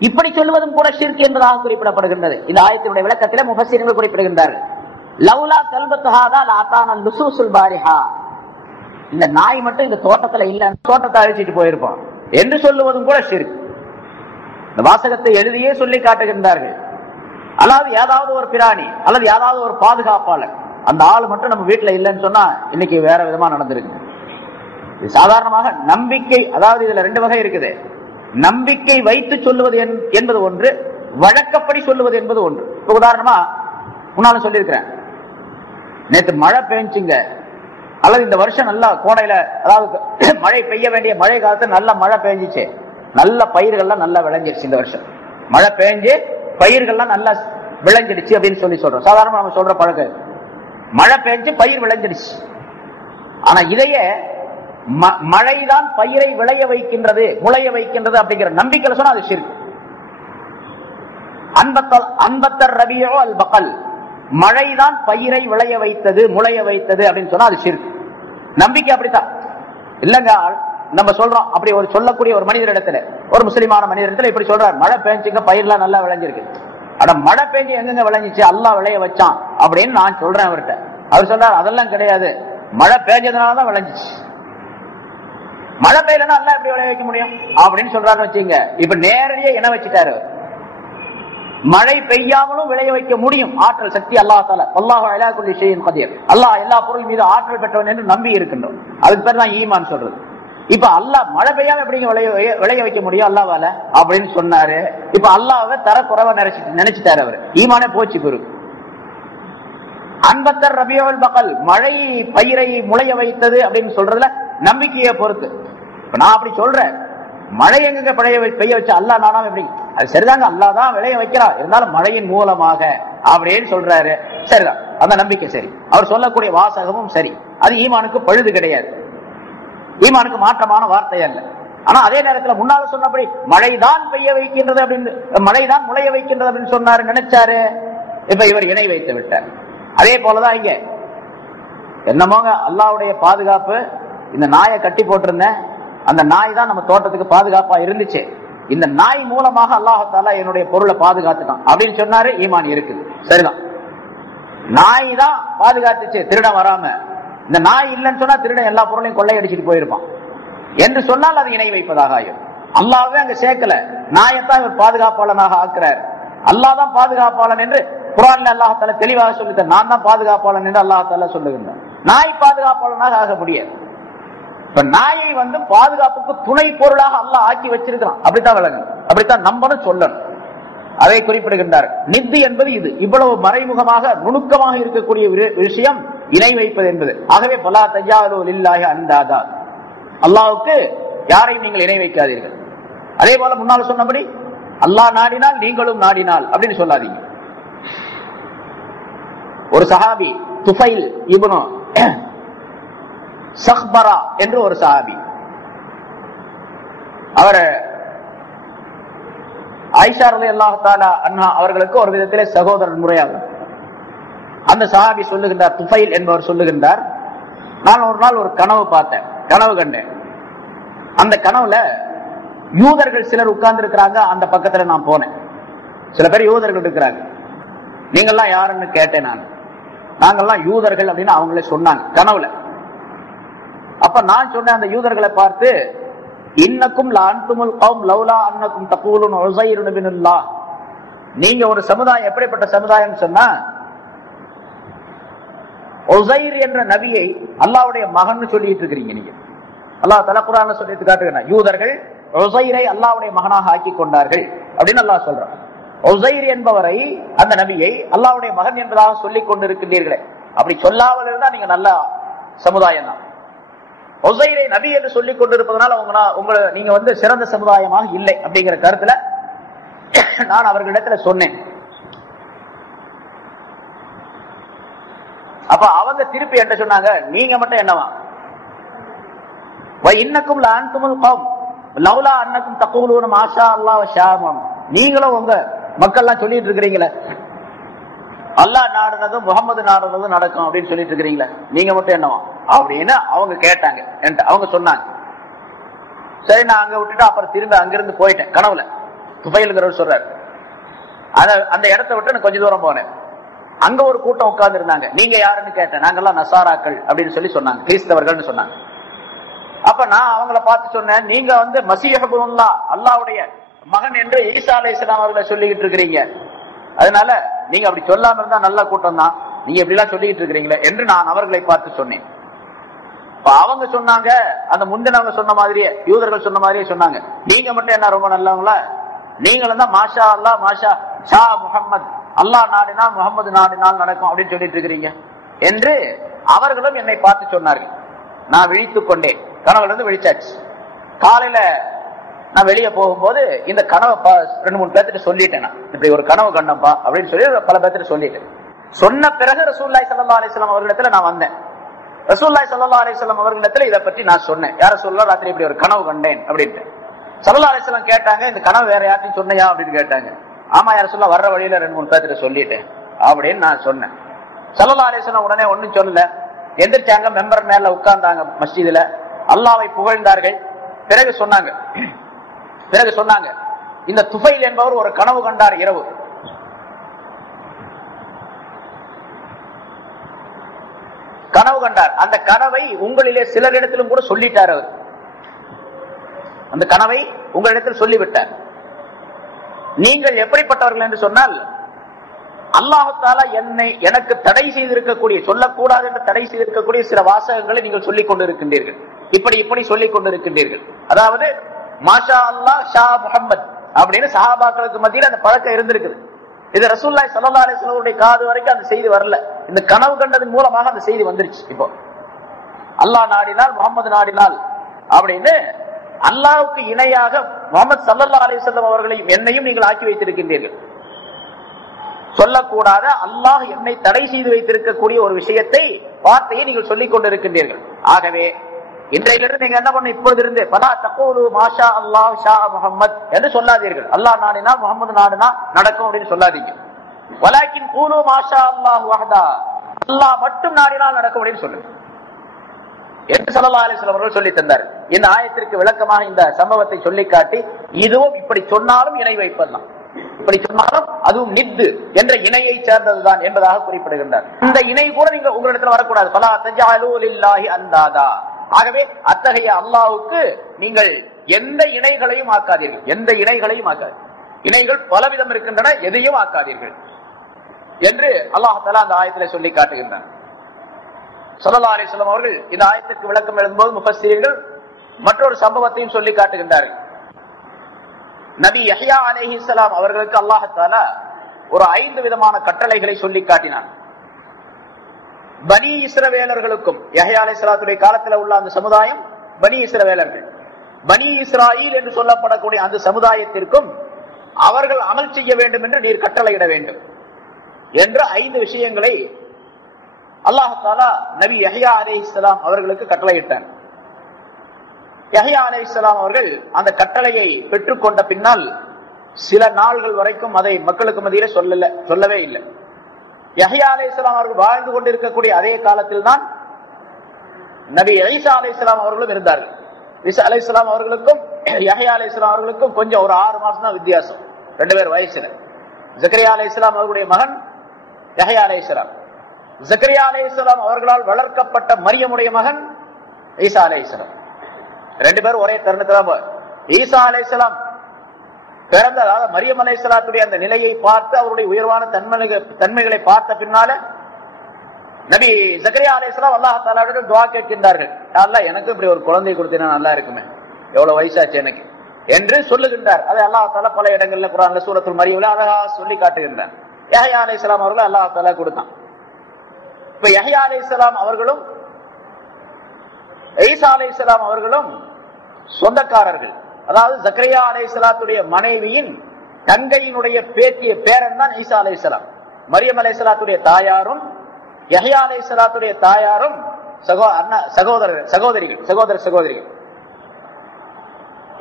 இப்படி சொல்வதும் கூட ஷிர்க் என்பதாக குறிப்பிடப்படுகின்றது. இந்த ஆயத்தினுடைய விளக்கத்தில் முஃபஸ்ஸிரீன்கள் குறிப்பிடுகின்றார்கள், லவ்லா கல்பத்து ஹாதா லஅதான லுசூசுல் பாரிஹா, இந்த நாய் மட்டும் இந்த தோட்டத்துல இல்ல, தோட்டத்தை அழிச்சிட்டு போயிருப்போம் என்று சொல்லுவதும் கூட ஷிர்க். இந்த வாசகத்தை எழுதியே சொல்லி காட்டுகின்றார்கள். அதாவது ஏதாவது ஒரு பிராணி அல்லது ஏதாவது ஒரு பாதுகாப்பாளர், அந்த ஆள் மட்டும் நம்ம வீட்டுல இல்லைன்னு சொன்னா இன்னைக்கு வேற விதமா நடந்திருக்கு. சாதாரணமாக நம்பிக்கை, அதாவது இதுல ரெண்டு வகை இருக்குது. நம்பிக்கை வைத்து சொல்லுவது என்பது ஒன்று, வழக்கப்படி சொல்லுவது என்பது ஒன்று. இப்ப உதாரணமா முன்னால சொல்லியிருக்கிறேன், நேற்று மழை பெஞ்சுங்க, அல்லது இந்த வருஷம் நல்லா கோடையில, அதாவது மழை பெய்ய வேண்டிய மழை காலத்துல நல்ல மழை பெஞ்சிச்சு, நல்ல பயிர்கள்லாம் நல்லா விளைஞ்சிருச்சு. இந்த வருஷம் மழை பெஞ்சு பயிர்கள்லாம் நல்லா விளைஞ்சிடுச்சு அப்படின்னு சொல்றோம். சாதாரணமா நம்ம சொல்ற பழக்கம், மழை பெஞ்சு பயிர் விளைஞ்சிடுச்சு. ஆனா இதையே மழைதான் பயிரை விளைய வைக்கின்றது, முளைய வைக்கின்றது அப்படிங்கிற நம்பிக்கையில சொன்னா அது ஷிர்க். அன்பத்தர் ரபியோ அல் பகல், மழைதான் பயிரை விளைய வைத்தது, முளைய வைத்தது அப்படின்னு சொன்னா அது ஷிர்க். நம்பிக்கை அப்படித்தான் இல்லங்க. நம்ம சொல்றோம், அப்படி ஒரு சொல்லக்கூடிய ஒரு மனிதரிடத்துல, ஒரு முஸ்லிமான மனிதரிடத்துல இப்படி சொல்றாரு, மழை பெஞ்சுங்க பயிர்லாம் நல்லா விளைஞ்சிருக்கு. ஆனா மழை பெஞ்சு எங்கெங்க விளைஞ்சிச்சு, அல்லாஹ் விளைய வச்சான் அப்படின்னு நான் சொல்றேன் அவர்கிட்ட. அவர் சொல்றாரு அதெல்லாம் கிடையாது, மழை பெஞ்சதுனாலதான் விளைஞ்சிச்சு, மழை பெய்யலன்னா அல்லாஹ் எப்படி விளைய வைக்க முடியும் அப்படின்னு சொல்றாருன்னு வச்சுங்க. இப்ப நேரடியா என்ன வச்சுட்டாரு, மழை பெய்யாமலும் விளைய வைக்க முடியும் ஆற்றல் சக்தி அல்லாஹ் தஆலா. வல்லாஹு அலா குல்லி ஷைஇன் கதீர், அல்லாஹ் எல்லா பொருள் மீது ஆற்றல் பெற்றவன் என்று நம்பி இருக்கின்றோம். அதுக்கு பேர் தான் ஈமான் சொல்றது. இப்ப அல்லாஹ் மழை பெய்யாம எப்படிங்க விளைய வைக்க முடியும் அல்லாஹ்வால அப்படின்னு சொன்னாரு. இப்ப அல்லாஹ்வை தர குறைவா நினைச்சிட்டாரு அவரு, ஈமானே போச்சு குரு. அன்பத்தர் ரபியோல் பகல், மழை பயிரை முளைய வைத்தது அப்படின்னு சொல்றதுல நம்பிக்கையை பொறுத்து. இப்ப நான் அப்படி சொல்றேன், மழை எங்க பெய்ய வச்சா அல்லாஹ் நானாம எப்படி, அது சரிதாங்க, அல்லாஹ் தான் விளைய வைக்கிறா, இருந்தாலும் மழையின் மூலமாக அப்படின்னு சொல்றாரு, சரிதான், அந்த நம்பிக்கை சரி. அவர் சொல்லக்கூடிய வாசகமும் சரி, அது ஈமானுக்கு பழுது கிடையாது, ஈமானுக்கு மாற்றமான வார்த்தை அல்ல. ஆனா அதே நேரத்தில் முன்னால சொன்னபடி மழைதான் பெய்ய வைக்கின்றது அப்படின்னு, மழைதான் முளைய வைக்கின்றது அப்படின்னு சொன்னாரு, நினைச்சாரு. இப்ப இவர் இணை வைத்து விட்டார். அதே போலதான் இங்க என்னமோங்க அல்லாஹ்வுடைய பாதுகாப்பு, இந்த நாயை கட்டி போட்டிருந்தேன், அந்த நாய் தான் நம்ம தோட்டத்துக்கு பாதுகாப்பா இருந்துச்சு, இந்த நாய் மூலமாக அல்லாஹ் தஆலா என்னுடைய பொருளை பாதுகாத்துட்டான் அப்படின்னு சொன்னாரு, ஈமான் இருக்குது, சரிதான். நாய் தான் பாதுகாத்துச்சு திருடன் வராம, இந்த நாய் இல்லைன்னு சொன்னா திருடன் எல்லா பொருளையும் கொள்ளையடிச்சிட்டு போயிருப்பான் என்று சொன்னால் அது இணை வைப்பதாக ஆகும். அல்லாஹ்வே அங்க சேர்க்கல, நாயத்தான் இவர் பாதுகாப்பாளனாக ஆக்குறார். அல்லாஹ் தான் பாதுகாப்பாளன் என்று குர்ஆன்ல அல்லாஹ் தஆலா தெளிவாக சொல்லிட்டார். நான் தான் பாதுகாப்பாளன் என்று அல்லாஹ் தஆலா சொல்லுகின்றார். நாய் பாதுகாப்பாளனாக ஆக முடியாது. இப்ப நாயை பாதுகாப்புக்கு துணை பொருளாக அல்லாஹ் ஆக்கி வச்சிருக்கிறான், அப்படித்தான் விளங்கணும், அப்படித்தான் நம்பணும், சொல்லணும். அதை குறிப்பிடுகின்றார். நித்தி என்பது இது, இவ்வளவு மறைமுகமாக நுணுக்கமாக இருக்கக்கூடிய விஷயம் இணை வைப்பது என்பது. ஆகவே பலா தஜாலு லில்லாஹி அந்தாதா, அல்லாஹ்வுக்கு யாரையும் நீங்கள் இணை வைக்காதீர்கள். அதே போல முன்னால் சொன்னபடி அல்லாஹ் நாடினால் நீங்களும் நாடினால் அப்படின்னு சொல்லாதீங்க. ஒரு சஹாபி துஃபைல் இப்னு சஹ்பரா என்று ஒரு சஹாபி, அவர் ஆயிஷா ரலியல்லாஹு தஆலா அன்ஹா அவர்களுக்கு ஒரு விதத்திலே சகோதரர் முறையாகும். அந்த சஹாபி சொல்லுகின்றார், துஃபைல் என்பவர் சொல்லுகின்றார், நான் ஒரு நாள் ஒரு கனவு பார்த்தேன், கனவு கண்டேன். அந்த கனவுல யூதர்கள் சிலர் உட்கார்ந்து இருக்கிறாங்க, அந்த பக்கத்துல நான் போனேன். சில பேர் யூதர்கள் இருக்கிறாங்க. நீங்கெல்லாம் யாருன்னு கேட்டேன் நான். நாங்கெல்லாம் யூதர்கள் அப்படின்னு அவங்களே சொன்னாங்க கனவுல. அப்ப நான் சொன்னேன் அந்த யூதர்களை பார்த்து, இன்னக்கும் லஅன்துமுல் கௌம் லௌலா அன்னக்கும் தகூலுன் உஸைர் இப்னுல்லாஹ், நீங்க ஒரு சமுதாயம், எப்படிப்பட்ட சமுதாயம் சொன்னா, உஸைர் என்ற நபியை அல்லாஹ்வுடைய மகன் சொல்லிட்டு இருக்கிறீங்க நீங்க. அல்லாஹ் தஆலா குர்ஆன்ல சொல்லிட்டு காட்டுகிறார், யூதர்கள் உஸைரை அல்லாஹ்வுடைய மகனாக ஆக்கி கொண்டார்கள் அப்படின்னு அல்லாஹ் சொல்றான். உஸைர் என்பவரை, அந்த நபியை அல்லாஹ்வுடைய மகன் என்பதாக சொல்லிக் கொண்டிருக்கின்றீர்களே, அப்படி சொல்லாமல் இருந்தா நீங்க நல்ல சமுதாயம் தான். உஸைரை நபி என்று சொல்லிக் கொண்டிருப்பதனால நீங்க சிறந்த சமுதாயமாக இல்லை அப்படிங்கிற கருத்துல நான் அவர்களிடத்துல சொன்னேன். அப்ப அவங்க திருப்பி என்ன சொன்னாங்க, நீங்க மட்டும் என்னவா, இன்னக்கும் லஅன்துமுல் கௌம் லௌலா அன்னக்கும் தகூலூன மாஷா அல்லாஹ் வ ஷாஅ, நீங்களும் உங்க மக்கள்லாம் சொல்லிட்டு இருக்கிறீங்களே அல்லாஹ் நாடுனதும் முகமது நாடுனதும் நடக்கும் அப்படின்னு சொல்லிட்டு இருக்கிறீங்களே, நீங்க மட்டும் என்னவா அப்படின்னு அவங்க கேட்டாங்க. அவங்க சொன்னாங்க. சரி, நான் அங்க விட்டுட்டு அப்புறம் திரும்ப அங்கிருந்து போயிட்டேன் கனவுல. துபைல்ங்கிறவர் சொல்றாரு. அந்த இடத்தை விட்டு கொஞ்சம் தூரம் போனேன். அங்க ஒரு கூட்டம் உட்கார்ந்து இருந்தாங்க. நீங்க யாருன்னு கேட்டேன். நாங்கெல்லாம் நசாராக்கள் அப்படின்னு சொல்லி சொன்னாங்க, கிறிஸ்தவர்கள் சொன்னாங்க. அப்ப நான் அவங்கள பார்த்து சொன்னேன், நீங்க மசீஹுல்லா, அல்லாஹ்வுடைய மகன் என்று ஈசா அலைஹிஸ்ஸலாம் அவர்களை சொல்லிக்கிட்டு இருக்கிறீங்க. அதனால நீங்க அப்படி சொல்லாம இருந்தா நல்ல கூட்டம் தான், நீங்க இப்படி எல்லாம் சொல்லிக்கிட்டு இருக்கிறீங்களே என்று நான் அவர்களை பார்த்து சொன்னேன். அவங்க சொன்னாங்க, அந்த முந்தினவங்க சொன்ன மாதிரியே, யூதர்கள் சொன்ன மாதிரியே சொன்னாங்க, நீங்க மட்டும் என்ன ரொம்ப நல்லவங்களா, நீங்களும் தான் மாஷா அல்லாஹ் மாஷா ஷா முஹம்மது, அல்லாஹ் நாடினா முகமது நாடினால் நடக்கும் அப்படின்னு சொல்லிட்டு இருக்கிறீங்க என்று அவர்களும் என்னை பார்த்து சொன்னார்கள். நான் விழித்துக் கொண்டேன். கனவுல இருந்து விழிச்சாச்சு. காலையில நான் வெளியே போகும்போது இந்த கனவை 2-3 பேர்த்திட்ட சொல்லிட்டேன். நான் இப்படி ஒரு கனவு கண்டப்பா அப்படின்னு சொல்லி பல பேர்த்திட்ட சொல்லிட்டேன். சொன்ன பிறகு ரசூலுல்லாஹி ஸல்லல்லாஹு அலைஹி வஸல்லம் அவர்களிடத்துல நான் வந்தேன். ரசூலுல்லாஹி ஸல்லல்லாஹு அலைஹி வஸல்லம் அவர்களிடத்துல இதை பற்றி நான் சொன்னேன். யார சொல்லலாம், ராத்திரி இப்படி ஒரு கனவு கண்டேன் அப்படின்ட்டு. ஸல்லல்லாஹு அலைஹி வஸல்லம் கேட்டாங்க, இந்த கனவு வேற யார்ட்டையும் சொன்னையா அப்படின்னு கேட்டாங்க. ஆமா யார சொல்ல, வர்ற வழியில 2-3 பேர்த்திட்ட சொல்லிட்டேன் அப்படின்னு நான் சொன்னேன். ஸல்லல்லாஹு அலைஹி வஸல்லம் உடனே ஒன்னும் சொல்லல, எந்திரிச்சாங்க, மெம்பர் மேல உட்கார்ந்தாங்க மஸ்ஜிதுல, அல்லாஹ்வை புகழ்ந்தார்கள். பிறகு சொன்னாங்க இந்த துஃபைல் என்பவர் ஒரு கனவு கண்டார். இரவு கனவு கண்டார். அந்த கனவை உங்களிலே சிலரிடத்திலும் கூட சொல்லிட்டார். அவர் அந்த கனவை உங்களிடத்தில் சொல்லிவிட்டார். நீங்கள் எப்படிப்பட்டவர்கள் என்று சொன்னால், அல்லாஹ் தஆலா எனக்கு தடை செய்திருக்கக்கூடிய, சொல்லக்கூடாது என்று தடை செய்திருக்கக்கூடிய சில வாசகங்களை நீங்கள் சொல்லிக் கொண்டிருக்கின்றீர்கள். இப்படி சொல்லிக் கொண்டிருக்கின்றீர்கள். அதாவது மாஷா அல்லாஹ் ஷா முஹம்மத் அப்படின்னு சஹாபாக்களுக்கு மத்தியில் அந்த பழக்கம் இருந்திருக்குது. இது ரசூலுல்லாஹி ஸல்லல்லாஹு அலைஹி வஸல்லம் காது வரைக்கும் அந்த செய்தி வரல. இந்த கனவு கண்டதன் மூலமாக அந்த செய்தி வந்துருச்சு. இப்போ அல்லாஹ் நாடினால் முகமது நாடினால் அப்படின்னு அல்லாஹ்வுக்கு இணையாக முஹம்மது ஸல்லல்லாஹு அலைஹி வஸல்லம் அவர்களையும் என்னையும் நீங்கள் ஆக்கி வைத்திருக்கின்றீர்கள். சொல்லக்கூடாத, அல்லாஹ் என்னை தடை செய்து வைத்திருக்கக்கூடிய ஒரு விஷயத்தை, வார்த்தையை நீங்கள் சொல்லிக் கொண்டிருக்கின்றீர்கள். ஆகவே இன்றையிலிருந்து நீங்க என்ன பண்ண, இப்பொழுது இருந்து பலா தக்கூலு மாஷா அல்லாஹ் ஷா முஹம்மத் என்று சொல்லாதீர்கள். அல்லாஹ் நாடினா முகமது நாடினா நடக்கும் அப்படின்னு சொல்லாதீங்க. வலாக்கின் கூலு மாஷா அல்லாஹ் வஹ்தா, அல்லாஹ் மட்டும் நாடினால் நடக்கும் அப்படின்னு சொல்லுங்க என்று ஸல்லல்லாஹு அலைஹி வஸல்லம் அவர்கள் சொல்லி தந்தார். இந்த ஆயத்திற்கு விளக்கமாக இந்த சம்பவத்தை சொல்லி காட்டி, இதுவும் இப்படி சொன்னாலும் இணை வைப்பதுதான், இப்படி சொன்னாலும் அதுவும் நித்து என்ற இணையை சேர்ந்ததுதான் என்பதாக குறிப்பிடுகின்றார். இந்த இணை கூட நீங்க உங்களிடத்தில் வரக்கூடாது. பலா தஜஅலூ லில்லாஹி அந்தாதா, ஆகவே அத்தகைய அல்லாஹ்வுக்கு நீங்கள் எந்த இணைகளையும் ஆக்காதீர்கள். எந்த இணைகளையும் ஆக்காது. இணைகள் பலவிதம் இருக்கின்றன, எதையும் ஆக்காதீர்கள் என்று அல்லாஹ் தஆலா அந்த ஆயத்திலே சொல்லி காட்டுகின்றார். ஸல்லல்லாஹு அலைஹி வஸல்லம் அவர்கள் இந்த ஆயத்திற்கு விளக்கம் எழுதும்போது முஃபஸ்ஸிரீன்கள் மற்றொரு சம்பவத்தையும் சொல்லி காட்டுகின்றார்கள். நபி யஹ்யா அலைஹிஸ்ஸலாம் அவர்களுக்கு அல்லாஹ் தஆலா ஒரு 5 விதமான கட்டளைகளை சொல்லி காட்டினான். பனி இஸ்ரவேலர்களுக்கும், யஹ்யா அலைஹிஸ்ஸலாத்துடைய காலத்தில் உள்ள அந்த சமுதாயம் பனி இஸ்ரவேலர்கள், பனி இஸ்ராயீல் என்று சொல்லப்படக்கூடிய அந்த சமுதாயத்திற்கும் அவர்கள் அமல் செய்ய வேண்டும் என்று நீர் கட்டளையிட வேண்டும் என்ற 5 விஷயங்களை அல்லாஹ் தஆலா நபி யஹ்யா அலைஹிஸ்ஸலாம் அவர்களுக்கு கட்டளையிட்டார். யஹ்யா அலைஹிஸ்ஸலாம் அவர்கள் அந்த கட்டளையை பெற்றுக்கொண்ட பின்னால் சில நாள்கள் வரைக்கும் அதை மக்களுக்கு மத்தியிலே சொல்லவே இல்லை. யஹ்யா அலைஹிஸ்ஸலாம் அவர்கள் வாழ்ந்து கொண்டிருக்கக்கூடிய அதே காலத்தில் தான் நபி ஈசா அலைஹிஸ்ஸலாம் அவர்களும் இருந்தார்கள். ஈசா அலைஹிஸ்ஸலாம் அவர்களுக்கும் யஹ்யா அலைஹிஸ்ஸலாம் அவர்களுக்கும் கொஞ்சம் ஒரு 6 மாசம் தான் வித்தியாசம், 2 பேர் வயசுல. ஜக்கரியா அலைஹிஸ்ஸலாம் அவர்களுடைய மகன் யஹ்யா அலைஹிஸ்ஸலாம். ஜக்கரியா அலைஹிஸ்ஸலாம் அவர்களால் வளர்க்கப்பட்ட மரியமுடைய மகன் ஈசா அலைஹிஸ்ஸலாம். 2 பேரும் ஒரே தருணத்துல ஈசா அலைஹிஸ்ஸலாம் பிறந்த, அதாவது மரியம் அலைஹிஸ்ஸலாத்துடைய அந்த நிலையை பார்த்து அவருடைய உயர்வான தன்மைகளை பார்த்த பின்னால நபி ஜக்கரியா அலைஹிஸ்ஸலாம் அல்லாஹ் தஆலாவிடம் துஆ கேட்கின்றார்கள். அல்லாஹ் எனக்கு இப்படி ஒரு குழந்தை கொடுத்தீனா நல்லா இருக்குமே, எவ்வளவு வயசாச்சு எனக்கு என்று சொல்லுகின்றார். அதை அல்லாஹ் தஆலா பல இடங்கள்ல குர்ஆன்ல சூரத்துல் மரியம்ல அழகா சொல்லி காட்டுகின்றார். யஹ்யா அலைஹிஸ்ஸலாம் அவர்கள் அல்லாஹ் தஆலா கொடுத்தான். இப்ப யஹ்யா அலைஹிஸ்ஸலாம் அவர்களும் ஈசா அலைஹிஸ்ஸலாம் அவர்களும் சொந்தக்காரர்கள். அதாவது ஜக்கரியா அலைஹிஸ்ஸலாத்துடைய மனைவியின் தங்கையினுடைய பேரன் தான் ஈசா அலைஹிஸ்ஸலாம். மரியம் அலைஹிஸ்ஸலாத்துடைய தாயாரும் யஹ்யா அலைஹிஸ்ஸலாத்துடைய தாயாரும் சகோதரிகள்.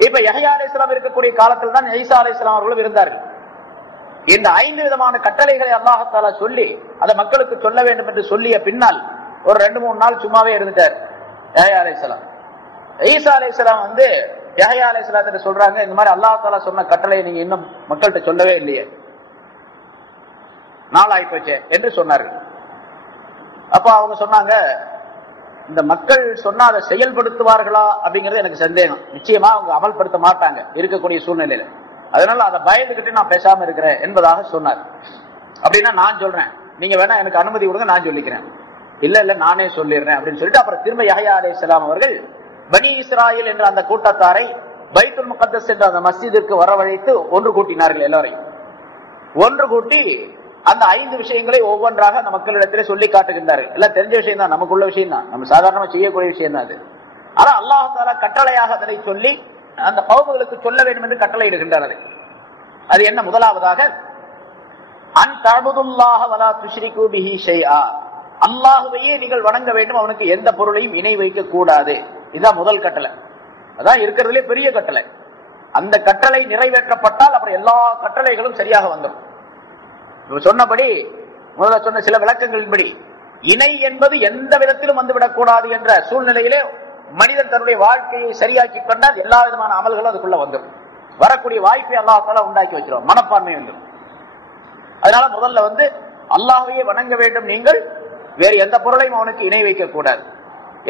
இப்ப யஹ்யா அலைஹிஸ்ஸலாம் இருக்கக்கூடிய காலத்தில் தான் ஈசா அலைஹிஸ்ஸலாம் அவர்களும் இருந்தார்கள். இந்த 5 விதமான கட்டளைகளை அல்லாஹ் தஆலா சொல்லி அதை மக்களுக்கு சொல்ல வேண்டும் என்று சொல்லிய பின்னால் ஒரு 2-3 நாள் சும்மாவே இருந்துட்டார் யஹ்யா அலைஹிஸ்ஸலாம். ஈசா அலைஹிஸ்ஸலாம் யஹ்யா அலைஹிஸ்ஸலாத்து சொல்றாங்க, இந்த மாதிரி அல்லாஹ் தஆலா சொன்ன கட்டளையை நீங்க இன்னும் மக்கள்கிட்ட சொல்லவே இல்லையே, நாளாகி போச்சே என்று சொன்னார்கள். அப்ப அவங்க சொன்னாங்க, இந்த மக்கள் சொன்னா அதை செயல்படுத்துவார்களா அப்படிங்கிறது எனக்கு சந்தேகம். நிச்சயமா அவங்க அமல்படுத்த மாட்டாங்க இருக்கக்கூடிய சூழ்நிலையில. அதனால அதை பயந்துகிட்டு நான் பேசாம இருக்கிறேன் என்பதாக சொன்னார். அப்படின்னா நான் சொல்றேன், நீங்க வேணா எனக்கு அனுமதி கொடுங்க, நான் சொல்லிக்கிறேன். இல்ல இல்ல நானே சொல்லிடுறேன் அப்படின்னு சொல்லிட்டு அப்புறம் திரும்ப யஹ்யா அலைஹிஸ்ஸலாம் அவர்கள் பனி இஸ்ராயேல் என்ற அந்த கூட்டத்தாரை பைத்துல் முகத்தஸ் என்ற அந்த மஸ்ஜிதிற்கு வரவழைத்து ஒன்று கூட்டினார்கள். எல்லாரையும் ஒன்று கூட்டி அந்த 5 விஷயங்களை ஒவ்வொன்றாக அந்த மக்களிடத்திலே சொல்லி காட்டுகின்றார்கள். எல்லாம் தெரிஞ்ச விஷயம் தான், நமக்குள்ள விஷயம் தான், நம்ம சாதாரணமா செய்யக்கூடிய விஷயம் தான் அது. ஆனா அல்லாஹ் தஆலா கட்டளையாக அதனை சொல்லி அந்த கௌமுகளுக்கு சொல்ல வேண்டும் என்று கட்டளை இடுகின்றார். அது என்ன? முதலாவதாக அன் தஅபுதுல்லாஹ வலா துஷ்ரிகு பிஹி ஷைஆ, அல்லாஹ்வையே நீங்கள் வணங்க வேண்டும், அவனுக்கு எந்த பொருளையும் இணை வைக்க கூடாது. இதுதான் முதல் கட்டளை. அதான் இருக்கிறதுலே பெரிய கட்டளை. அந்த கட்டளை நிறைவேற்றப்பட்டால் அப்புறம் எல்லா கட்டளைகளும் சரியாக வந்துடும். சொன்னபடி முதல்ல சொன்ன சில விளக்கங்களின்படி இணை என்பது எந்த விதத்திலும் வந்துவிடக் கூடாது என்ற சூழ்நிலையிலே மனிதன் தன்னுடைய வாழ்க்கையை சரியாக்கி கொண்டால் எல்லா விதமான அமல்களும் அதுக்குள்ள வந்துடும். வரக்கூடிய வாய்ப்பை அல்லாஹ் தஆலா உண்டாக்கி வச்சிருவோம், மனப்பான்மை வந்துடும். அதனால முதல்ல அல்லாஹ்வையே வணங்க வேண்டும், நீங்கள் வேறு எந்த பொருளையும் அவனுக்கு இணை வைக்க கூடாது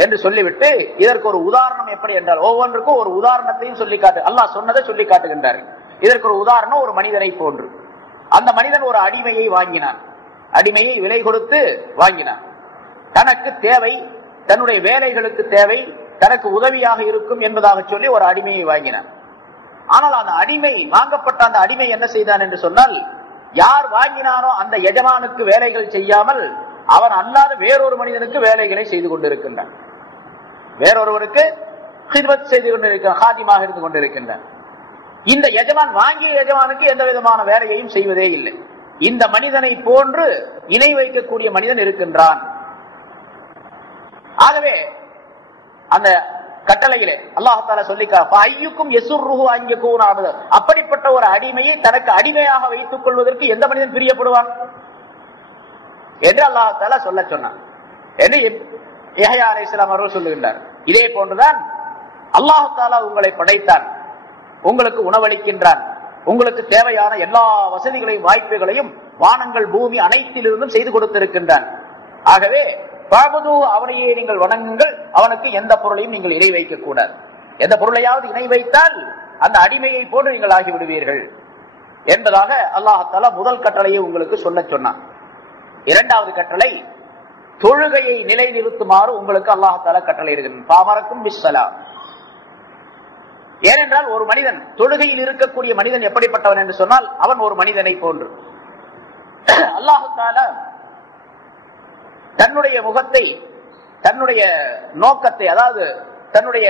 என்று சொல்லிவிட்டு இதற்கு ஒரு உதாரணம் எப்படி என்றால் ஒவ்வொன்றுக்கும் ஒரு உதாரணத்தையும் சொல்லி காட்டு. அல்லாஹ் சொன்னதை சொல்லி காட்டுகின்றார்கள். இதற்கு ஒரு உதாரணம் ஒரு மனிதனை போன்று. அந்த மனிதன் ஒரு அடிமையை வாங்கினான், அடிமையை விலை கொடுத்து வாங்கினான். தனக்கு தேவை, தன்னுடைய வேலைகளுக்கு தேவை, தனக்கு உதவியாக இருக்கும் என்பதாக சொல்லி ஒரு அடிமையை வாங்கினான். ஆனால் அந்த அடிமை, வாங்கப்பட்ட அந்த அடிமை என்ன செய்தான் என்று சொன்னால், யார் வாங்கினானோ அந்த எஜமானுக்கு வேலைகள் செய்யாமல் அவன் அல்லாத வேறொரு மனிதனுக்கு வேலைகளை செய்து கொண்டிருக்கின்றான். வேறொருவருக்கு ஹித்மத் செய்து கொண்டிருக்கிறான், ஹாதிமாக இருந்து கொண்டிருக்கின்றான். இந்த எஜமான் வாங்கிய எஜமானுக்கு எந்த விதமான வேலையையும் செய்வதே இல்லை. இந்த மனிதனை போன்று இணை வைக்கக்கூடிய மனிதன் இருக்கின்றான். ஆகவே அந்த கட்டளையிலே அல்லாஹ் தஆலா சொல்லிக்காக்கும் யசுர்ருஹு அன் யகூன அபத, அப்படிப்பட்ட ஒரு அடிமையை தனக்கு அடிமையாக வைத்துக் கொள்வதற்கு எந்த மனிதன் பிரியப்படுவான் என்று அல்லாஹ் தஆலா சொல்ல சொன்னான் என்று யஹ்யா அலைஹிஸ்ஸலாம் அவர்கள் சொல்லுகின்றார். இதே போன்றுதான் அல்லாஹ் தஆலா உங்களை படைத்தான், உங்களுக்கு உணவளிக்கின்றான், உங்களுக்கு தேவையான எல்லா வசதிகளையும் வாய்ப்புகளையும் வானங்கள் பூமி அனைத்திலிருந்தும் செய்து கொடுத்திருக்கின்றான். ஆகவே அவனையே நீங்கள் வணங்குங்கள், அவனுக்கு எந்த பொருளையும் நீங்கள் இணை வைக்க கூடாது. எந்த பொருளையாவது இணை வைத்தால் அந்த அடிமையை போன்று நீங்கள் ஆகிவிடுவீர்கள் என்பதாக அல்லாஹ் தஆலா முதல் கட்டளையை உங்களுக்கு சொல்ல சொன்னான். இரண்டாவது கட்டளை தொழுகையை நிலைநிறுத்துமாறு உங்களுக்கு அல்லாஹ் தஆலா கட்டளை இடுகின்றான். பாமரக்கும் பிஸ்ஸலா. ஏனென்றால் ஒரு மனிதன், தொழுகையில் இருக்கக்கூடிய மனிதன் எப்படிப்பட்டவன் என்று சொன்னால் அவன் ஒரு மனிதனை போன்று. அல்லாஹ் தஆலா தன்னுடைய முகத்தை, தன்னுடைய நோக்கத்தை, அதாவது தன்னுடைய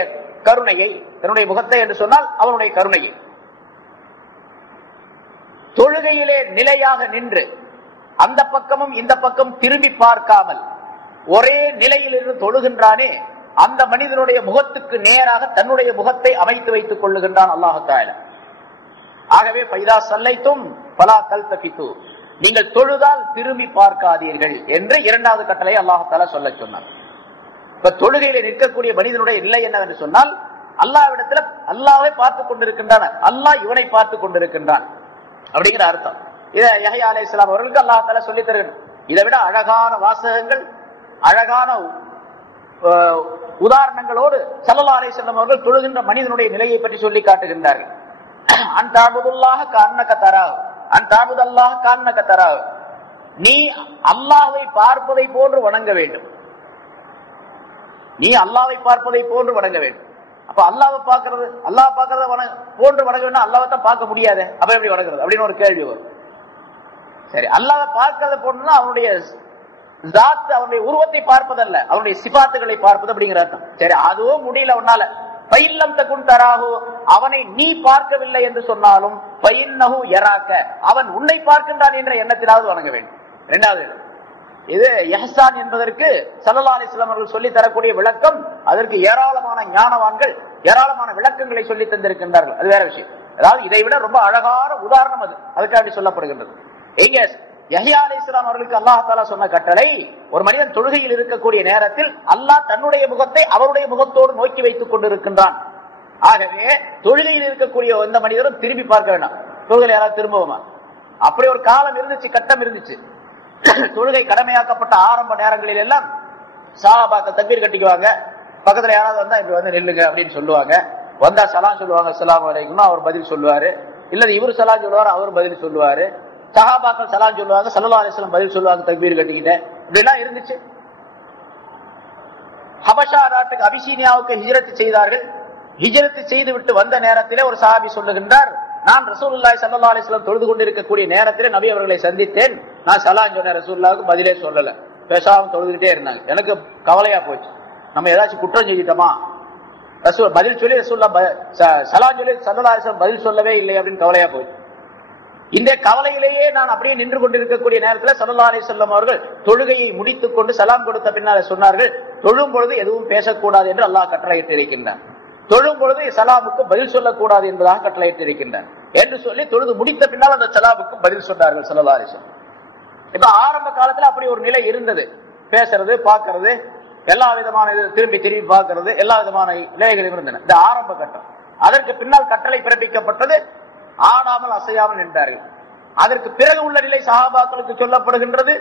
கருணையை, தன்னுடைய முகத்தை என்று சொன்னால் அவனுடைய கருணையை தொழுகையிலே நிலையாக நின்று அந்த பக்கமும் இந்த பக்கம் திரும்பி பார்க்காமல் ஒரே நிலையில் இருந்து தொழுகின்றானே, அந்த மனிதனுடைய முகத்துக்கு நேராக தன்னுடைய முகத்தை அமைத்து வைத்துக் கொள்ளுகின்றான் அல்லாஹ் தஆலா. ஆகவே ஃபைதா ஸல்லைத்தும் ஃபலா தல்தஃபிது, நீங்கள் தொழுதால் திரும்பி பார்க்காதீர்கள் என்று இரண்டாவது கட்டளை அல்லாஹ் தஆலா சொல்ல சொன்னார். இப்ப தொழுகையில நிற்கக்கூடிய மனிதனுடைய நிலை என்னவென்று சொன்னால் அல்லாஹ்விடத்துல அல்லாஹ்வை பார்த்துக் கொண்டிருக்கின்றான், அல்லாஹ் இவனை பார்த்துக் கொண்டிருக்கின்றான் அப்படிங்கிற அர்த்தம். இதை யஹ்யா அலைஹிஸ்ஸலாம் அவர்களுக்கு அல்லாஹ் தஆலா சொல்லித் தருகிறார். இதை விட அழகான வாசகங்கள், அழகான உதாரணங்களோடு ஸல்லல்லாஹு அலைஹி வஸல்லம் அவர்கள் தொழுகின்ற மனிதனுடைய நிலையை பற்றி சொல்லி காட்டுகின்றார்கள். அன் தஅபுதுல்லாஹ கஅன்னக தராஹு, அன் தஅபுதல்லாஹ கஅன்னக தராஹு, நீ அல்லாஹ்வை பார்ப்பதை போன்று வணங்க வேண்டும். நீ அல்லாஹ்வை பார்ப்பதை போன்று வணங்க வேண்டும். அப்ப அல்லாஹ்வை பார்க்கிறது, அல்லாஹ் பார்க்கறத போன்று வணங்க வேண்டும். அல்லாஹ்வை தான் பார்க்க முடியாது, அப்ப எப்படி வணங்குறது அப்படின்னு ஒரு கேள்வி வரும். சரி, அல்லாஹ்வை பார்க்கறத போன்றுனா அவனுடைய ஜாத், அவனுடைய உருவத்தை பார்ப்பதல்ல, அவனுடைய சிபாத்துகளை பார்ப்பது அப்படிங்கிற அர்த்தம். சரி, அதுவும் முடியல உன்னால, பைல்லம் தகுன் தராஹு, அவனை நீ பார்க்கவில்லை என்று சொன்னாலும் பைன்னஹு யராக, அவன் உன்னை பார்க்கின்றான் என்ற எண்ணத்திலாவது வணங்க வேண்டும். இரண்டாவது, இது இஹ்சான் என்பதற்கு ஸல்லல்லாஹு அலைஹி வஸல்லம் அவர்கள் சொல்லி தரக்கூடிய விளக்கம், அதற்கு ஏராளமான ஞானவான்கள் ஏராளமான விளக்கங்களை சொல்லி தந்திருக்கின்றார்கள். அது வேற விஷயம். அதாவது இதை விட ரொம்ப அழகான உதாரணம் அது, அதுக்காக அப்படி சொல்லப்படுகின்றது. எங்க யஹ்யா அலைஹிஸ்ஸலாம் அவர்களுக்கு அல்லாஹ் தஆலா சொன்ன கட்டளை, ஒரு மனிதன் தொழுகையில் இருக்கக்கூடிய நேரத்தில் அல்லாஹ் தன்னுடைய முகத்தை அவருடைய முகத்தோடு நோக்கி வைத்துக் கொண்டிருக்கின்றான். ஆகவே தொழுகையில் இருக்கக்கூடிய எந்த மனிதரும் திரும்பி பார்க்க வேண்டாம். தொழுகையில் யாராவது திரும்புவோமா? அப்படி ஒரு காலம் இருந்துச்சு, கட்டம் இருந்துச்சு. தொழுகை கடமையாக்கப்பட்ட ஆரம்ப நேரங்களில் எல்லாம் சஹாபாக்கள் தக்பீர் கட்டிக்குவாங்க. பக்கத்துல யாராவது வந்தா இப்படி வந்து நில்லுங்க அப்படின்னு சொல்லுவாங்க. வந்தா சலாம் சொல்லுவாங்க, அஸ்ஸலாமு அலைக்கும், அவர் பதில் சொல்லுவாரு. இல்ல இவரு சலாம் சொல்லுவாரு, அவர் பதில் சொல்லுவாரு. சஹாபாக்கள் சலாம் சொல்லுவாங்க, ஸல்லல்லாஹு அலைஹி வஸல்லம் பதில் சொல்லுவாங்க தக்பீர் கட்டிக்கிட்டு. இப்படிலாம் இருந்துச்சு. ஹபஷா நாட்டுக்கு அபிசீனியாவுக்கு ஹிஜ்ரத் செய்தார்கள். ஹிஜ்ரத் செய்து விட்டு வந்த நேரத்திலே ஒரு சஹாபி சொல்லுகின்றார், நான் ரசூலுல்லாஹி ஸல்லல்லாஹு அலைஹி வஸல்லம் தொழுது கொண்டிருக்கக்கூடிய நேரத்திலே நபி அவர்களை சந்தித்தேன். நான் சலாம் சொன்னேன், ரசூலுல்லாஹ்வுக்கு பதிலே சொல்லல, பேசாம தொழுதுகிட்டே இருந்தாங்க. எனக்கு கவலையா போச்சு, நம்ம ஏதாச்சும் குற்றம் செஞ்சிட்டோமா? ரசூல் பதில் சொல்லி ரசூலுல்லாஹ் சலாம் சொல்லி ஸல்லல்லாஹு அலைஹி வஸல்லம் பதில் சொல்லவே இல்லை அப்படின்னு கவலையா போச்சு. இந்த கவலையிலேயே நான் அப்படியே நின்று கொண்டிருக்கக்கூடிய நேரத்தில் ஸல்லல்லாஹு அலைஹி வஸல்லம் அவர்கள் தொழுகையை முடித்துக் கொண்டு சலாம் கொடுத்த பின்னால் சொன்னார்கள், தொழும் பொழுது எதுவும் பேசக்கூடாது என்று அல்லாஹ் கட்டளையிட்டு இருக்கின்றான். தொழும் பொழுது சலாமுக்கு பதில் சொல்லக்கூடாது என்பதாக கட்டளையிட்டு இருக்கின்றான் என்று சொல்லி தொழுது முடித்த பின்னால் அந்த சலாமுக்கு பதில் சொன்னார்கள் ஸல்லல்லாஹு அலைஹி வஸல்லம். இப்ப ஆரம்ப காலத்துல அப்படி ஒரு நிலை இருந்தது. பேசுறது, பார்க்கறது, எல்லா விதமான திரும்பி திரும்பி பார்க்கறது, எல்லா விதமான நிலைகளும் இருந்தன. இந்த ஆரம்ப கட்டம். அதற்கு பின்னால் கட்டளை பிறப்பிக்கப்பட்டது, ஆடாமல் அசையாமல் நின்றார்கள். அதற்கு பிறகு உள்ள நிலை சஹாபாக்களுக்கு சொல்லப்படுகின்றது.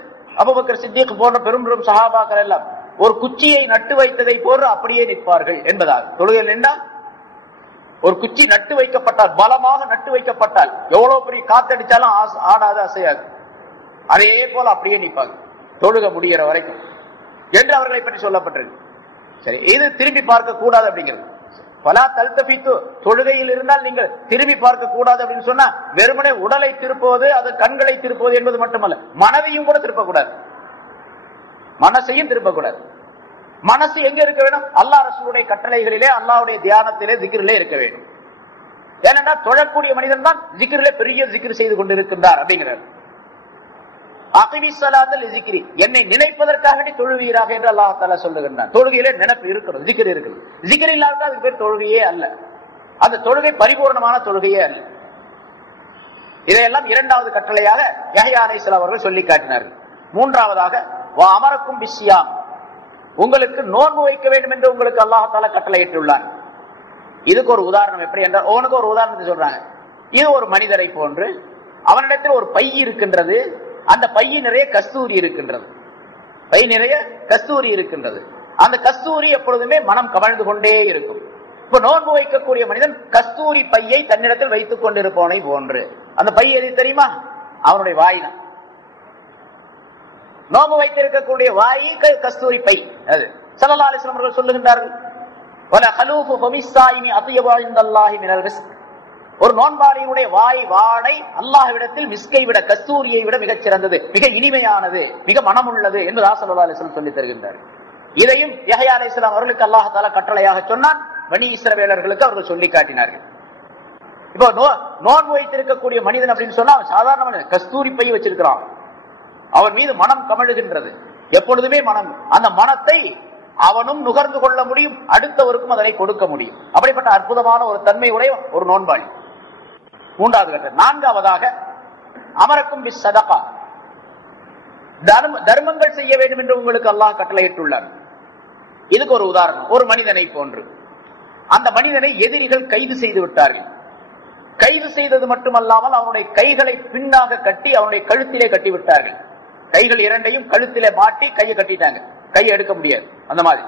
அபூபக்கர் சித்திக் போன்ற பெரும் பெரும் சஹாபாக்கள் எல்லாம் ஒரு குச்சியை நட்டு வைத்ததை போன்று அப்படியே நிற்பார்கள் என்பதால். தொழுகையில் நின்றால் ஒரு குச்சி நட்டு வைக்கப்பட்டால், பலமாக நட்டு வைக்கப்பட்டால் எவ்வளவு பெரிய காத்தடிச்சாலும் ஆடாது, அசையாது. அதே போல அப்படியே நிற்பாங்க தொழுக முடிகிற வரைக்கும் என்று அவர்களை பற்றி சொல்லப்பட்டிருக்கு. சரி, இது திரும்பி பார்க்க கூடாது அப்படிங்கிறது. பலா தல்தபித்து, தொழுகையில் இருந்தால் நீங்கள் திரும்பி பார்க்க கூடாது அப்படின்னு சொன்னா வெறுமனே உடலை திருப்புவது, அது கண்களை திருப்புவது என்பது மட்டுமல்ல, மனதையும் கூட திருப்பக்கூடாது, மனசையும் திருப்பக்கூடாது. மனசு எங்க இருக்க வேண்டும்? அல்லாஹ் ரசூலுடைய கட்டளைகளிலே, அல்லாஹ்வுடைய தியானத்திலே, திக்ரிலே இருக்க வேண்டும். ஏனென்றால் தொழக்கூடிய மனிதன் தான் திக்ரிலே பெரிய திக்ர் செய்து கொண்டிருக்கின்றார் அப்படிங்கிறார். என்னை நினைப்பதற்காக தொழுவீராக என்று அல்லாஹ் தஆலா சொல்லுகின்றான். தொழுகையிலே நினைப்பு இருக்கிறது, திக்ர் இருக்கிறது. திக்ர் இல்லாவிட்டால் அதுக்கு பேர் தொழுகையே அல்ல. அந்த தொழுகை பரிபூர்ணமான தொழுகையே அல்ல. இதையெல்லாம் இரண்டாவது கட்டளையாக யஹ்யா அலைஹிஸ்ஸலாம் அவர்கள் சொல்லி காட்டினார்கள். மூன்றாவதாக வா அமரக்கும் பிஸ்ஸியாம், உங்களுக்கு நோன்பு வைக்க வேண்டும் என்று உங்களுக்கு அல்லாஹ் தஆலா கட்டளையிட்டுள்ளார். இதுக்கு ஒரு உதாரணம் எப்படி என்றால், உனக்கு ஒரு உதாரணத்தை சொல்றாங்க. இது ஒரு மனிதரை போன்று, அவனிடத்தில் ஒரு பை இருக்கின்றது, அந்த பைய நிறைய கஸ்தூரி இருக்கின்றது, பை நிறைய கஸ்தூரி இருக்கின்றது. அந்த கஸ்தூரி எப்பொழுதுமே மனம் கமழ்ந்து கொண்டே இருக்கும். இப்ப நோன்பு வைக்கக்கூடிய மனிதன் கஸ்தூரி பையை தன்னிடத்தில் வைத்துக் கொண்டிருப்பவனை போன்று. அந்த பை எது தெரியுமா? அவனுடைய வாய் தான். நோன்பு வைத்திருக்கக்கூடிய வாய் கஸ்தூரி பை. அது ஸல்லல்லாஹு அலைஹி வஸல்லம் அவர்கள் சொல்லுகின்றார்கள், வல ஹலூஃபு ஃபமிஸ்ஸாயிமி அத்யபு இன்தல்லாஹி மினல் ரிஸ்க். ஒரு நோன்பாளியினுடைய வாய் வாடை அல்லாஹ்விடத்தில் மிஸ்கை விட, கஸ்தூரியை விட மிகச் சிறந்தது, மிக இனிமையானது, மிக மனமுள்ளது என்று ஸல்லல்லாஹு அலைஹி வஸல்லம் சொல்லி தருகின்றார். இதையும் யஹ்யா அலைஹிஸ்ஸலாம் அவர்களுக்கு அல்லாஹ் தஆலா கட்டளையாக சொன்னான், பனி இஸ்ரவேலர்களுக்கு அவர்கள் சொல்லி காட்டினார்கள். இப்போ நோன்பு வைத்திருக்கக்கூடிய மனிதன் அப்படின்னு சொன்னா சாதாரண கஸ்தூரி பை வச்சிருக்கிறான், அவன் மீது மனம் கமழுகின்றது எப்பொழுதுமே. மனம், அந்த மனத்தை அவனும் நுகர்ந்து கொள்ள முடியும், அடுத்தவருக்கும் அதனை கொடுக்க முடியும். அப்படிப்பட்ட அற்புதமான ஒரு தன்மை உடைய ஒரு நோன்பாளி. மூன்றாவது கட்டம். நான்காவதாக அமரக்கும் பிஸ் சதகா, தர்மங்கள் செய்ய வேண்டும் என்று உங்களுக்கு அல்லாஹ் கட்டளையிட்டுள்ளார். இதுக்கு ஒரு உதாரணம், ஒரு மனிதனை போன்று. அந்த மனிதனை எதிரிகள் கைது செய்து விட்டார்கள். கைது செய்தது மட்டுமல்லாமல் அவனுடைய கைகளை பின்னாக கட்டி அவனுடைய கழுத்திலே கட்டி விட்டார்கள். கைகள் இரண்டையும் கழுத்திலே மாட்டி கையை கட்டிட்டாங்க, கையை எடுக்க முடியாது. அந்த மாதிரி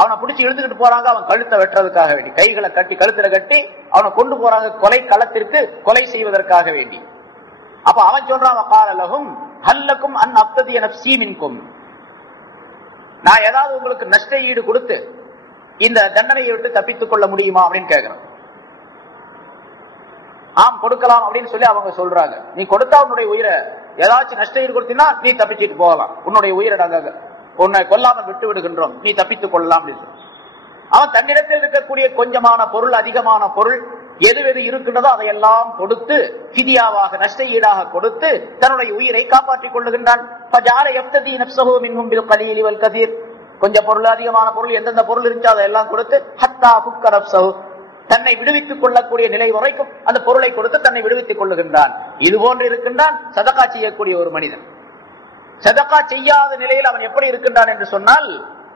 அவனை பிடிச்சி இழுத்துக்கிட்டு போறாங்க, அவன் கழுத்தை வெட்டுறதுக்காக வேண்டி. கைகளை கட்டி கழுத்துல கட்டி அவனை கொண்டு போறாங்க கொலை களத்திற்கு, கொலை செய்வதற்காக வேண்டி. அப்ப அவன் சொல்றான், காலலகும் ஹல்லக்கும் அன் அப்ததிய நஃப்ஸி மின்கும், நான் ஏதாவது உங்களுக்கு நஷ்ட ஈடு கொடுத்து இந்த தண்டனையை விட்டு தப்பித்துக் கொள்ள முடியுமா அப்படின்னு கேட்கிறான். ஆம் கொடுக்கலாம் அப்படின்னு சொல்லி அவங்க சொல்றாங்க. நீ கொடுத்தா உன்னுடைய உயிரை, ஏதாச்சும் நஷ்ட ஈடு கொடுத்தீங்கன்னா நீ தப்பிச்சுட்டு போகலாம், உன்னுடைய உயிரை நாங்க உன்னை கொல்லாமல் விட்டு விடுகின்றோம், நீ தப்பித்துக் கொள்ளலாம் அப்படின்னு சொல்லி. அவன் தன்னிடத்தில் இருக்கக்கூடிய கொஞ்சமான பொருள், அதிகமான பொருள் எது எது இருக்கின்றதோ அதையெல்லாம் கொடுத்து ஃபிதியாவாக, நஷ்ட ஈடாக கொடுத்து தன்னுடைய உயிரை காப்பாற்றிக் கொள்ளுகின்றான். கொஞ்சம் பொருள், அதிகமான பொருள், எந்தெந்த பொருள் இருந்துச்சோ அதெல்லாம் கொடுத்து ஹத்தா ஃபுக்க நஃப்ஸஹு, தன்னை விடுவித்துக் கொள்ளக்கூடிய நிலை வரைக்கும் அந்த பொருளை கொடுத்து தன்னை விடுவித்துக் கொள்ளுகின்றான். இது போன்று இருக்கின்றான் சதகா செய்யக்கூடிய ஒரு மனிதன். சதகா செய்யாத நிலையில் அவன் எப்படி இருக்கின்றான் என்று சொன்னால்,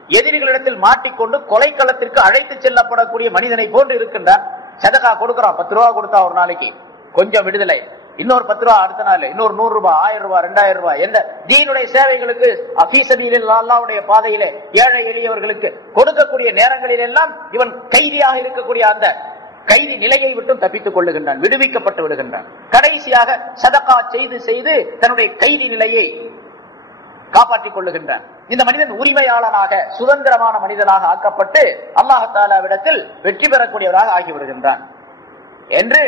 எதிரிகளிடத்தில் மாட்டிக்கொண்டு கொலைக்களத்திற்கு அழைத்து செல்லப்படக்கூடிய மனிதனை போன்று இருக்கின்றான். சதகா கொடுக்கிறான், 10 ரூபா கொடுத்தா ஒரு நாளைக்கு கொஞ்சம் விடுதலை, இன்னொரு 10 ரூபா அடுத்த நாள், இன்னொரு 100 ரூபாய், 1000 ரூபாய், 2000 ரூபாய் என்ற தீனுடைய சேவைகளுக்கு அல்லாஹ்வுடைய பாதையிலே ஏழை எளியவர்களுக்கு கொடுக்கக்கூடிய நேரங்களில் எல்லாம் இவன் கைதியாக இருக்கக்கூடிய அந்த கைதி நிலையை விட்டும் தப்பித்துக் கொள்ளுகின்றான், விடுவிக்கப்பட்டு விடுகின்றான். கடைசியாக சதகா செய்து செய்து தன்னுடைய கைதி நிலையை காப்பாற்றிக் கொள்ளுகின்றான். இந்த மனிதன் உரிமையாளனாக சுதந்திரமான மனிதனாக ஆக்கப்பட்டு அல்லாஹ் தஆலாவிடத்தில் வெற்றி பெறக்கூடியவராக ஆகிவிடுகின்றான் என்று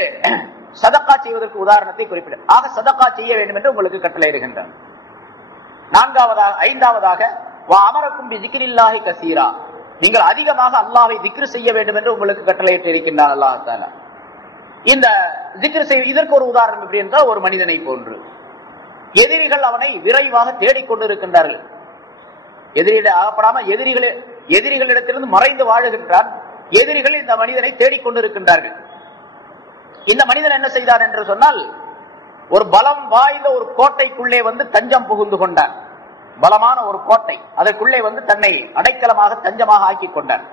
சதகா செய்வதற்கு உதாரணத்தை குறிப்பிட. ஆக சதகா செய்ய வேண்டும் என்று உங்களுக்கு கட்டளையிடுகின்றான். ஐந்தாவதாக அமரக்கும் பிஸிக்ரில்லாஹி கஸீரா, நீங்கள் அதிகமாக அல்லாஹ்வை திக்ர் செய்ய வேண்டும் என்று உங்களுக்கு கட்டளையிட்டு இருக்கின்றான் அல்லாஹ் தஆலா. இந்த திக்ர் செய்ய இதற்கு ஒரு உதாரணம் எப்படி என்றால், ஒரு மனிதனை போன்று எதிரிகள் அவனை விரைவாக தேடிக்கொண்டிருக்கின்றார்கள். எதிரிட ஆகப்படாம எதிரிகளிடத்திலிருந்து மறைந்து வாழுகின்றான். எதிரிகள் இந்த மனிதனை தேடிக்கொண்டிருக்கின்றார்கள். இந்த மனிதன் என்ன செய்தார் என்று சொன்னால், ஒரு பலம் வாய்ந்த ஒரு கோட்டைக்குள்ளே வந்து தஞ்சம் புகுந்து கொண்டார். பலமான ஒரு கோட்டை, அதற்குள்ளே வந்து தன்னை அடைக்கலமாக தஞ்சமாக ஆக்கி கொண்டார்.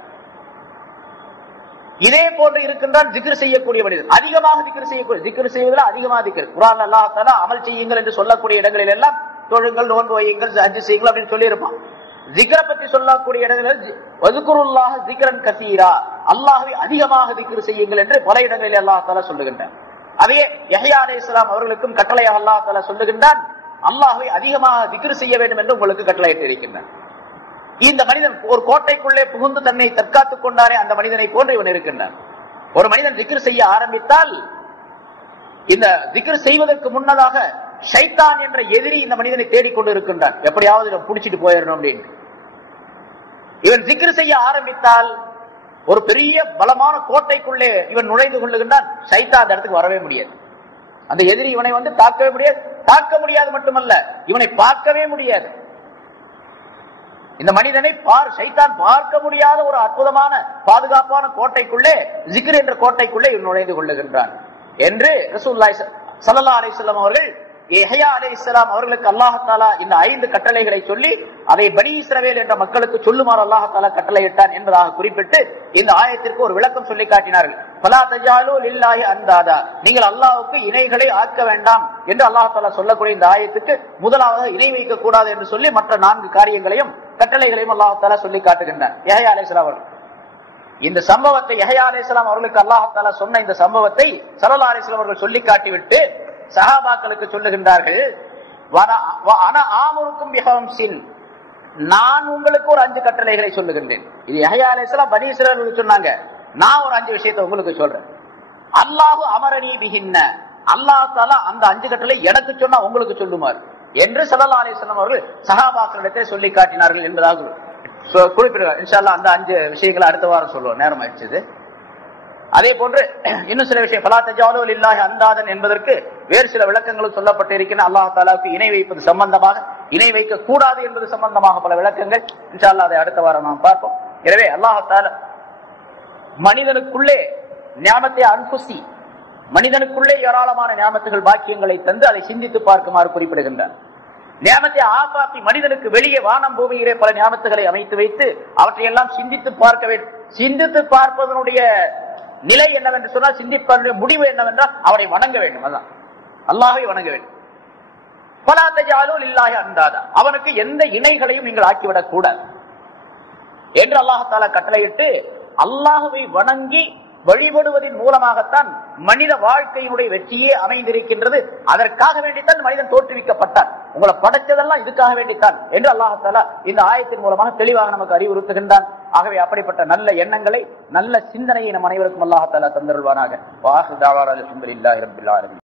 இதே போன்று இருக்கின்றான் திக்ர் செய்யக்கூடிய மனிதன், அதிகமாக திக்ர் செய்யக்கூடிய, திக்ர் செய்வதில் அதிகமாக திக்ர். குர்ஆன்ல அல்லாஹ் தஆலா அமல் செய்யுங்கள் என்று சொல்லக்கூடிய இடங்களில் எல்லாம் தொழுங்கள், நோன்பு வையுங்கள், ஹஜ் செய்யுங்கள் அப்படின்னு சொல்லி இருப்பான். திக்ரை பற்றி சொல்லக்கூடிய இடங்களில் வஸ்குருல்லாஹ திக்ரன் கஸீரா, அல்லாஹ்வை அதிகமாக திக்ர் செய்யுங்கள் என்று பல இடங்களில் அல்லாஹ் தஆலா சொல்லுகின்றான். அதே யஹ்யா அலைஹிஸ்ஸலாம் அவர்களுக்கும் கட்டளையாக அல்லாஹ் தஆலா சொல்லுகின்றான், அல்லாஹ்வை அதிகமாக திக்ர் செய்ய வேண்டும் என்று உங்களுக்கு கட்டளையிட்டு இருக்கின்றான். இந்த மனிதன் ஒரு கோட்டைக்குள்ளே புகுந்து தன்னை தற்காத்துக் கொண்டாரே, அந்த மனிதனை போன்று இவன் இருக்கின்றான். ஒரு மனிதன் திக்ர் செய்ய ஆரம்பித்தால், இந்த திக்ர் செய்வதற்கு முன்னதாக ஷைத்தான் என்ற எதிரி இந்த மனிதனை தேடிக்கொண்டு இருக்கின்றான். எப்படியாவது இவன் புடிச்சிட்டு போயிடணும் அப்படின்னு. இவன் திக்ர் செய்ய ஆரம்பித்தால் ஒரு பெரிய பலமான கோட்டைக்குள்ளே இவன் நுழைந்து கொள்ளுகின்றான். ஷைத்தான் அந்த இடத்துக்கு வரவே முடியாது. அந்த எதிரி இவனை வந்து தாக்கவே முடியாது. தாக்க முடியாது மட்டுமல்ல, இவனை பார்க்கவே முடியாது. இந்த மனிதனை ஷைத்தான் பார்க்க முடியாத ஒரு அற்புதமான பாதுகாப்பான கோட்டைக்குள்ளே, ஜிக்ர் என்ற கோட்டைக்குள்ளே இவன் நுழைந்து கொள்ளுகின்றான் என்று ரசூலுல்லாஹி ஸல்லல்லாஹு அலைஹி வஸல்லம் அவர்கள் யஹ்யா அலைஹிஸ்ஸலாம் அவர்களுக்கு அல்லாஹ் தஆலா இந்த 5 கட்டளைகளை சொல்லி அதை பனி இஸ்ரவேல் என்ற மக்களுக்கு சொல்லுமாறு அல்லாஹ் தஆலா கட்டளையிட்டான் என்பதாக குறிப்பிட்டு இந்த ஆயத்திற்கு ஒரு விளக்கம் சொல்லி காட்டினார்கள். ஃபலா தஜாலு லில்லாஹி அந்தாதா, நீங்கள் அல்லாஹ்வுக்கு இணைகளை ஆக்க வேண்டாம் என்று அல்லாஹ் தஆலா சொல்லக்கூடிய இந்த ஆயத்துக்கு முதலாவது இணை வைக்க கூடாது என்று சொல்லி மற்ற 4 காரியங்களையும் கட்டளைகளையும் அல்லாஹ் தஆலா சொல்லி காட்டுகின்றான். யஹ்யா அலைஹிஸ்ஸலாம் அவர்கள் இந்த சம்பவத்தை, யஹ்யா அலைஹிஸ்ஸலாம் அவர்களுக்கு அல்லாஹ் தஆலா சொன்ன இந்த சம்பவத்தை ஸல்லல்லாஹு அலைஹி வஸல்லம் அவர்கள் சொல்லி காட்டிவிட்டு சஹாபாக்களுக்கு சொல்லுகின்றார்கள், நான் உங்களுக்கு ஒரு 5 கட்டளைகளை சொல்லுகின்றேன். இது யஹ்யா அலைஹிஸ்ஸலாம் பனி இஸ்ரவேலுக்கு சொன்னாங்க. நான் ஒரு 5 விஷயத்தை உங்களுக்கு சொல்றேன். அல்லாஹு அமரனி பிஹின்ன, அல்லாஹ் தஆலா அந்த 5 கட்டளை எனக்கு சொன்னா உங்களுக்கு சொல்லுமாறு என்று ஸல்லல்லாஹு அலைஹி வஸல்லம் அவர்கள் சஹாபாக்களிடத்தை சொல்லி காட்டினார்கள் என்பதாக குறிப்பிடுகிறார். இன்ஷா அல்லாஹ் அந்த 5 விஷயங்களை அடுத்த வாரம் சொல்லுவோம், நேரம் ஆயிடுச்சு. அதே போன்று இன்னும் சில விஷயம், ஃபலா தஜாலு லில்லாஹி அந்தாதன் என்பதற்கு வேறு சில விளக்கங்களும் சொல்லப்பட்டு இருக்கின்றன. அல்லாஹ் தஆலாவுக்கு இணை வைப்பது சம்பந்தமாக, இணை வைக்க கூடாது என்பது சம்பந்தமாக பல விளக்கங்கள். இன்ஷா அல்லாஹ் அதை அடுத்த வாரம் நாம் பார்ப்போம். எனவே அல்லாஹ் தஆலா மனிதனுக்குள்ளே ஞானத்தை அன்புசி, மனிதனுக்குள்ளே ஏராளமான ஞானத்துகள் பாக்கியங்களை தந்து அதை சிந்தித்து பார்க்குமாறு குறிப்பிடுகின்றார். ஞானத்தை ஆபாத்தி மனிதனுக்கு வெளியே வானம் பூமியிலே பல ஞானத்துகளை அமைத்து வைத்து அவற்றையெல்லாம் சிந்தித்து பார்க்க வேண்டும். சிந்தித்து பார்ப்பதனுடைய நிலை என்னவென்று சொன்னால், சிந்திப்பதனுடைய முடிவு என்னவென்றால் அவனை வணங்க வேண்டும். அதான் அல்லாஹ்வை வணங்க வேண்டும். ஃபலா தஜாலு லில்லாஹி அந்தாதா, அவனுக்கு எந்த இணைகளையும் நீங்கள் ஆக்கிவிடக் கூடாது என்று அல்லாஹ் தஆலா கட்டளையிட்டு, அல்லாஹ்வை வணங்கி வழிபடுவதன் மூலமாகத்தான் மனித வாழ்க்கையினுடைய வெற்றியே அமைந்திருக்கின்றது. அதற்காக வேண்டித்தான் மனிதன் தோற்றுவிக்கப்பட்டான். உங்களை படைத்ததெல்லாம் இதுக்காக வேண்டித்தான் என்று அல்லாஹ் தஆலா இந்த ஆயத்தின் மூலமாக தெளிவாக நமக்கு அறிவுறுத்துகின்றான். ஆகவே அப்படிப்பட்ட நல்ல எண்ணங்களை, நல்ல சிந்தனையை நம் அனைவருக்கும் அல்லாஹ் தஆலா தந்தருள்வானாக. வாஹிரு தஅவானா அல்ஹம்துலில்லாஹி ரப்பில் ஆலமீன்.